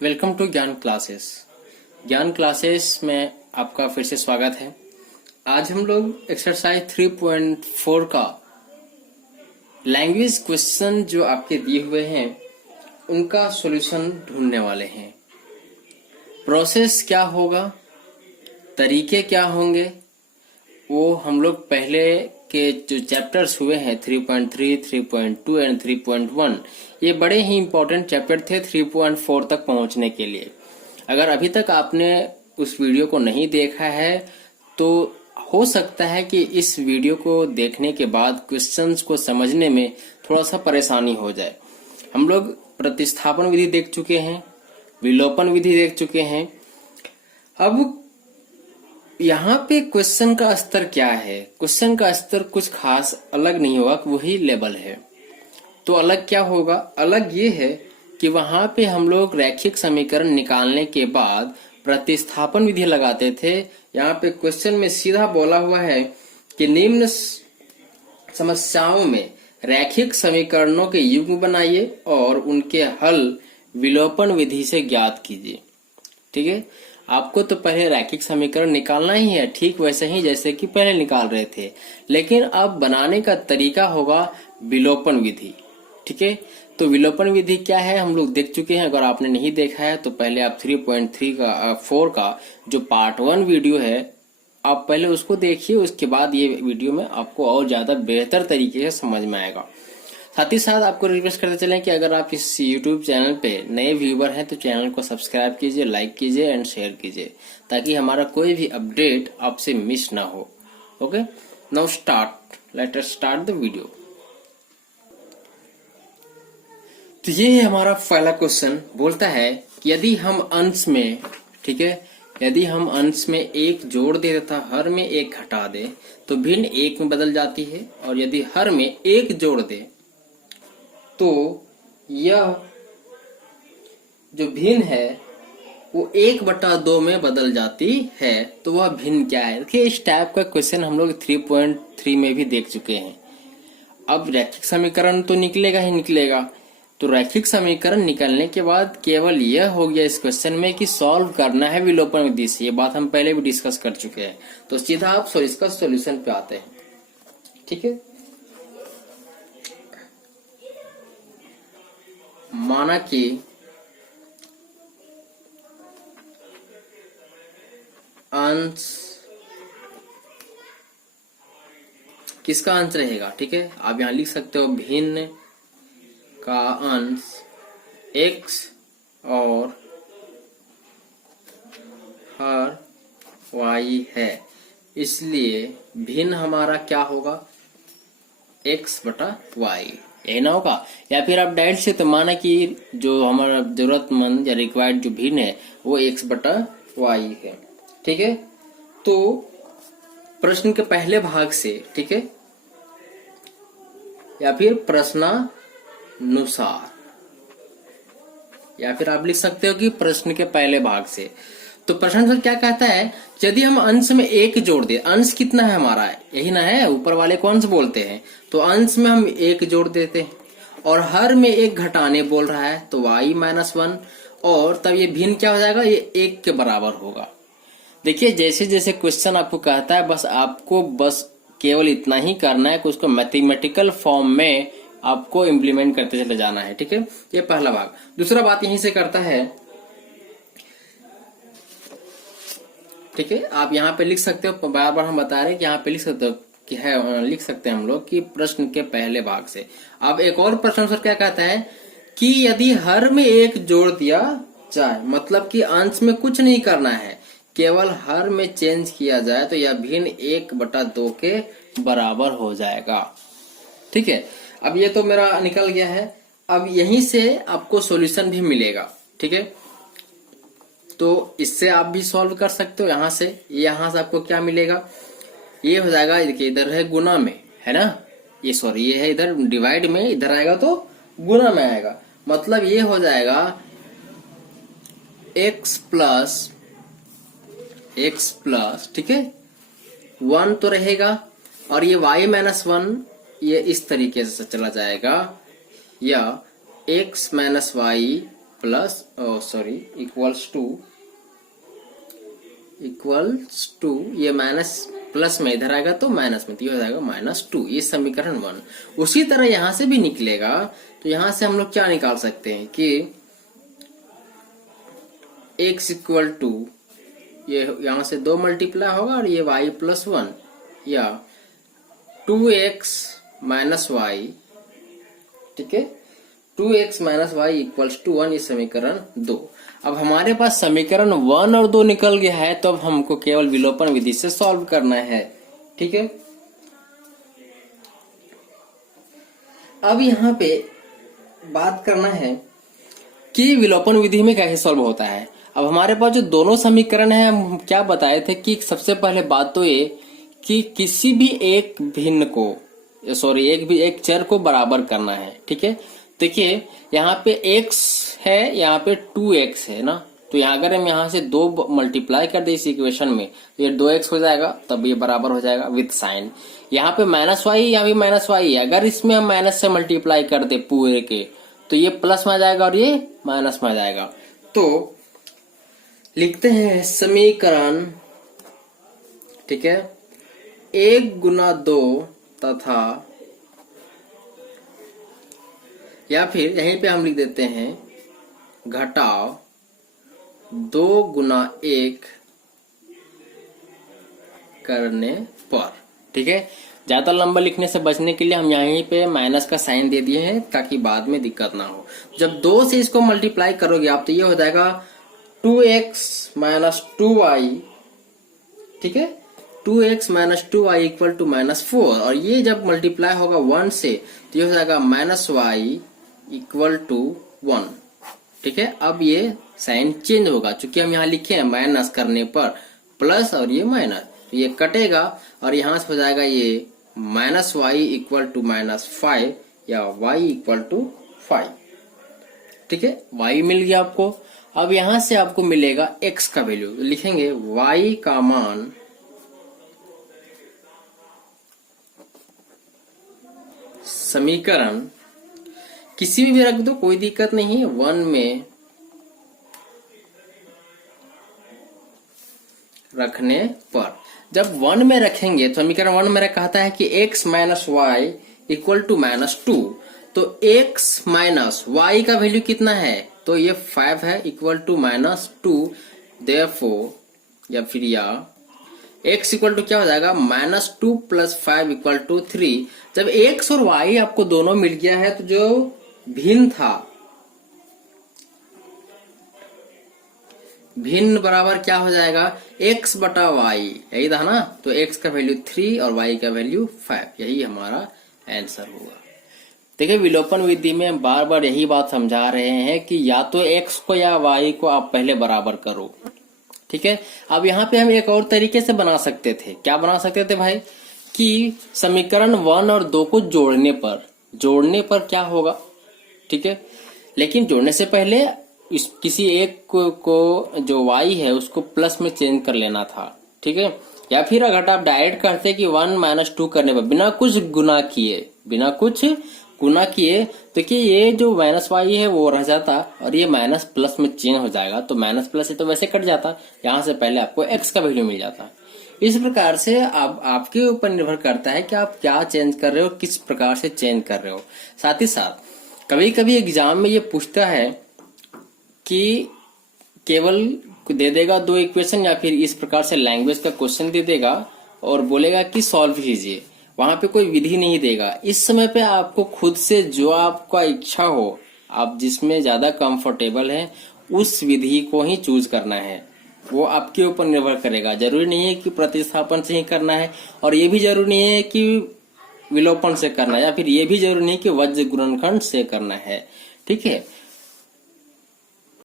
Welcome to ज्ञान classes. ज्ञान classes में आपका फिर से स्वागत है। आज हम लोग एक्सरसाइज 3.4 का लैंग्वेज क्वेश्चन जो आपके दिए हुए हैं उनका सॉल्यूशन ढूंढने वाले हैं। प्रोसेस क्या होगा, तरीके क्या होंगे, वो हम लोग पहले के जो चैप्टर्स हुए हैं 3.3, 3.2 एंड 3.1 ये बड़े ही इंपॉर्टेंट चैप्टर थे 3.4 तक पहुंचने के लिए। अगर अभी तक आपने उस वीडियो को नहीं देखा है तो हो सकता है कि इस वीडियो को देखने के बाद क्वेश्चंस को समझने में थोड़ा सा परेशानी हो जाए। हम लोग प्रतिस्थापन विधि देख चुके हैं, विलोपन विधि देख चुके हैं। अब यहाँ पे क्वेश्चन का स्तर क्या है? क्वेश्चन का स्तर कुछ खास अलग नहीं होगा, वही लेवल है। तो अलग क्या होगा? अलग ये है कि वहां पे हम लोग रैखिक समीकरण निकालने के बाद प्रतिस्थापन विधि लगाते थे। यहाँ पे क्वेश्चन में सीधा बोला हुआ है कि निम्न समस्याओं में रैखिक समीकरणों के युग्म बनाइए और उनके हल विलोपन विधि से ज्ञात कीजिए। ठीक है, आपको तो पहले रैखिक समीकरण निकालना ही है, ठीक वैसे ही जैसे कि पहले निकाल रहे थे, लेकिन अब बनाने का तरीका होगा विलोपन विधि। ठीक है, तो विलोपन विधि क्या है हम लोग देख चुके हैं। अगर आपने नहीं देखा है तो पहले आप 3.4 का जो पार्ट 1 वीडियो है आप पहले उसको देखिए, उसके बाद ये वीडियो में आपको और ज्यादा बेहतर तरीके से समझ में आएगा। साथ ही साथ आपको रिक्वेस्ट करते चलें कि अगर आप इस YouTube चैनल पे नए व्यूवर हैं तो चैनल को सब्सक्राइब कीजिए, लाइक कीजिए एंड शेयर कीजिए ताकि हमारा कोई भी अपडेट आपसे मिस ना हो। Okay, now let us start the video. तो ये है हमारा पहला क्वेश्चन। बोलता है कि यदि हम अंश में, ठीक है, यदि हम अंश में एक जोड़ दे तथा हर में एक घटा दे तो भिन्न एक में बदल जाती है, और यदि हर में एक जोड़ दे तो यह जो भिन्न है वो 1/2 में बदल जाती है। तो वह भिन्न क्या है? देखिए, इस टाइप का क्वेश्चन हम लोग 3.3 में भी देख चुके हैं। अब रैखिक समीकरण तो निकलेगा ही निकलेगा। तो रैखिक समीकरण निकलने के बाद केवल यह हो गया इस क्वेश्चन में कि सॉल्व करना है विलोपन विधि से। ये बात हम पहले भी डिस्कस कर चुके हैं। तो सीधा आप इसका सॉल्यूशन पे आते हैं। ठीक है, माना कि अंश किसका अंश रहेगा? ठीक है, आप यहां लिख सकते हो भिन्न का अंश x और हर y है, इसलिए भिन्न हमारा क्या होगा? x/y, यही ना होगा? या फिर आप डायरेक्ट से तो माना कि जो हमारा जरूरतमंद या रिक्वायर्ड जो भिन्न है वो x/y है। ठीक है, तो प्रश्न के पहले भाग से, ठीक है, या फिर प्रश्नानुसार, या फिर आप लिख सकते हो कि प्रश्न के पहले भाग से। तो प्रश्न क्या कहता है? यदि हम अंश में एक जोड़ दे, अंश कितना है हमारा? यही ना है, ऊपर वाले को अंश बोलते हैं। तो अंश में हम एक जोड़ देते हैं और हर में एक घटाने बोल रहा है तो y-1, और तब ये भिन्न क्या हो जाएगा? ये 1 के बराबर होगा। देखिए, जैसे जैसे क्वेश्चन आपको कहता है आपको केवल इतना ही करना है कि उसको मैथमेटिकल फॉर्म में आपको इम्प्लीमेंट करते चले जाना है। ठीक है, ये पहला भाग। दूसरा बात यहीं से करता है, ठीक है, आप यहाँ पे लिख सकते हो, बार बार हम बता रहे हैं कि यहाँ पे लिख सकते हो कि लिख सकते हैं हम लोग कि प्रश्न के पहले भाग से। अब एक और प्रश्न सर क्या कहता है कि यदि हर में एक जोड़ दिया जाए, मतलब कि अंश में कुछ नहीं करना है, केवल हर में चेंज किया जाए तो यह भिन्न 1/2 के बराबर हो जाएगा। ठीक है, अब ये तो मेरा निकल गया है। अब यहीं से आपको सॉल्यूशन भी मिलेगा। ठीक है, तो इससे आप भी सॉल्व कर सकते हो। यहां से आपको क्या मिलेगा? ये हो जाएगा, देखिए इधर है गुना में, है ना, ये सॉरी ये है इधर डिवाइड में, इधर आएगा तो गुना में आएगा। मतलब ये हो जाएगा x प्लस, ठीक है, 1 तो रहेगा, और ये y-1 ये इस तरीके से चला जाएगा, या x - y plus equals to ये माइनस प्लस में इधर आएगा तो माइनस में, तो ये हो जाएगा -2। ये समीकरण 1। उसी तरह यहां से भी निकलेगा, तो यहां से हम लोग क्या निकाल सकते हैं कि x इक्वल टू ये यहां से 2 मल्टीप्लाई होगा और ये y प्लस 1 या 2x माइनस वाई, ठीक है, 2x minus Y equals to 1, ये समीकरण 2। अब हमारे पास समीकरण 1 और 2 निकल गया है, तो अब हमको केवल विलोपन विधि से सॉल्व करना है, ठीक है। अब यहाँ पे बात करना है कि विलोपन विधि में कैसे सॉल्व होता है। अब हमारे पास जो दोनों समीकरण है, हम क्या बताए थे कि सबसे पहले बात तो ये कि किसी भी एक भिन्न को एक चर को बराबर करना है, ठीक है। देखिए यहाँ पे x है, यहाँ पे 2x है ना, तो यहाँ अगर हम यहाँ से 2 मल्टीप्लाई कर दे इस इक्वेशन में, तो ये 2x हो जाएगा, तब ये बराबर हो जाएगा विथ साइन। यहाँ पे -y, यहाँ भी -y है, अगर इसमें हम माइनस से मल्टीप्लाई कर दे पूरे के, तो ये प्लस में आ जाएगा और ये माइनस में आ जाएगा। तो लिखते हैं समीकरण, ठीक है, 1 गुना 2 तथा, या फिर यहीं पे हम लिख देते हैं घटाव 2 गुना 1 करने पर, ठीक है। ज्यादा लंबा लिखने से बचने के लिए हम यहीं पे माइनस का साइन दे दिए हैं ताकि बाद में दिक्कत ना हो। जब 2 से इसको मल्टीप्लाई करोगे आप, तो ये हो जाएगा 2x माइनस 2y, ठीक है, 2x minus 2y equal to -4, और ये जब मल्टीप्लाई होगा 1 से, तो ये हो जाएगा -y इक्वल टू 1, ठीक है। अब ये साइन चेंज होगा, चूंकि हम यहाँ लिखे हैं माइनस करने पर प्लस और ये माइनस, तो ये कटेगा और यहाँ से हो जाएगा ये -y इक्वल टू -5 या y इक्वल टू 5, ठीक है। y मिल गया आपको। अब यहाँ से आपको मिलेगा x का वैल्यू, लिखेंगे y का मान समीकरण किसी भी रख दो, कोई दिक्कत नहीं है। 1 में रखने पर, जब 1 में रखेंगे तो समीकरण 1 में कहता है कि x minus y equal to -2, तो x माइनस वाई का वैल्यू कितना है, तो ये 5 है, इक्वल टू -2, देयरफॉर या फिर या x इक्वल टू क्या हो जाएगा -2 प्लस 5 इक्वल टू 3। जब x और y आपको दोनों मिल गया है, तो जो भिन्न था, भिन्न बराबर क्या हो जाएगा x बटा y, यही था ना, तो x का वैल्यू 3 और y का वैल्यू 5, यही हमारा आंसर होगा। देखिए विलोपन विधि में बार बार यही बात समझा रहे हैं कि या तो x को या y को आप पहले बराबर करो, ठीक है। अब यहाँ पे हम एक और तरीके से बना सकते थे। क्या बना सकते थे भाई, कि समीकरण 1 और 2 को जोड़ने पर क्या होगा, ठीक है। लेकिन जोड़ने से पहले किसी एक को जो y है उसको प्लस में चेंज कर लेना था, ठीक है। या फिर अगर आप डायरेक्ट करते कि 1 - 2 करने पर बिना कुछ गुना किए तो कि ये जो -y है वो रह जाता और ये माइनस प्लस में चेंज हो जाएगा, तो माइनस प्लस से तो वैसे कट जाता, यहाँ से पहले आपको x का वैल्यू मिल जाता। इस प्रकार से अब आपके ऊपर निर्भर करता है कि आप क्या चेंज कर रहे हो, किस प्रकार से चेंज कर रहे हो। साथ ही साथ कभी कभी एग्जाम में ये पूछता है कि केवल दे देगा 2 इक्वेशन, या फिर इस प्रकार से लैंग्वेज का क्वेश्चन दे देगा और बोलेगा कि सॉल्व कीजिए, वहां पे कोई विधि नहीं देगा। इस समय पे आपको खुद से जो आपका इच्छा हो, आप जिसमें ज्यादा कंफर्टेबल है, उस विधि को ही चूज करना है। वो आपके ऊपर निर्भर करेगा। जरूरी नहीं है कि प्रतिस्थापन से ही करना है, और ये भी जरूरी नहीं है कि विलोपन से करना है, या फिर ये भी जरूरी नहीं कि वज्र गुणनखंड से करना है, ठीक है।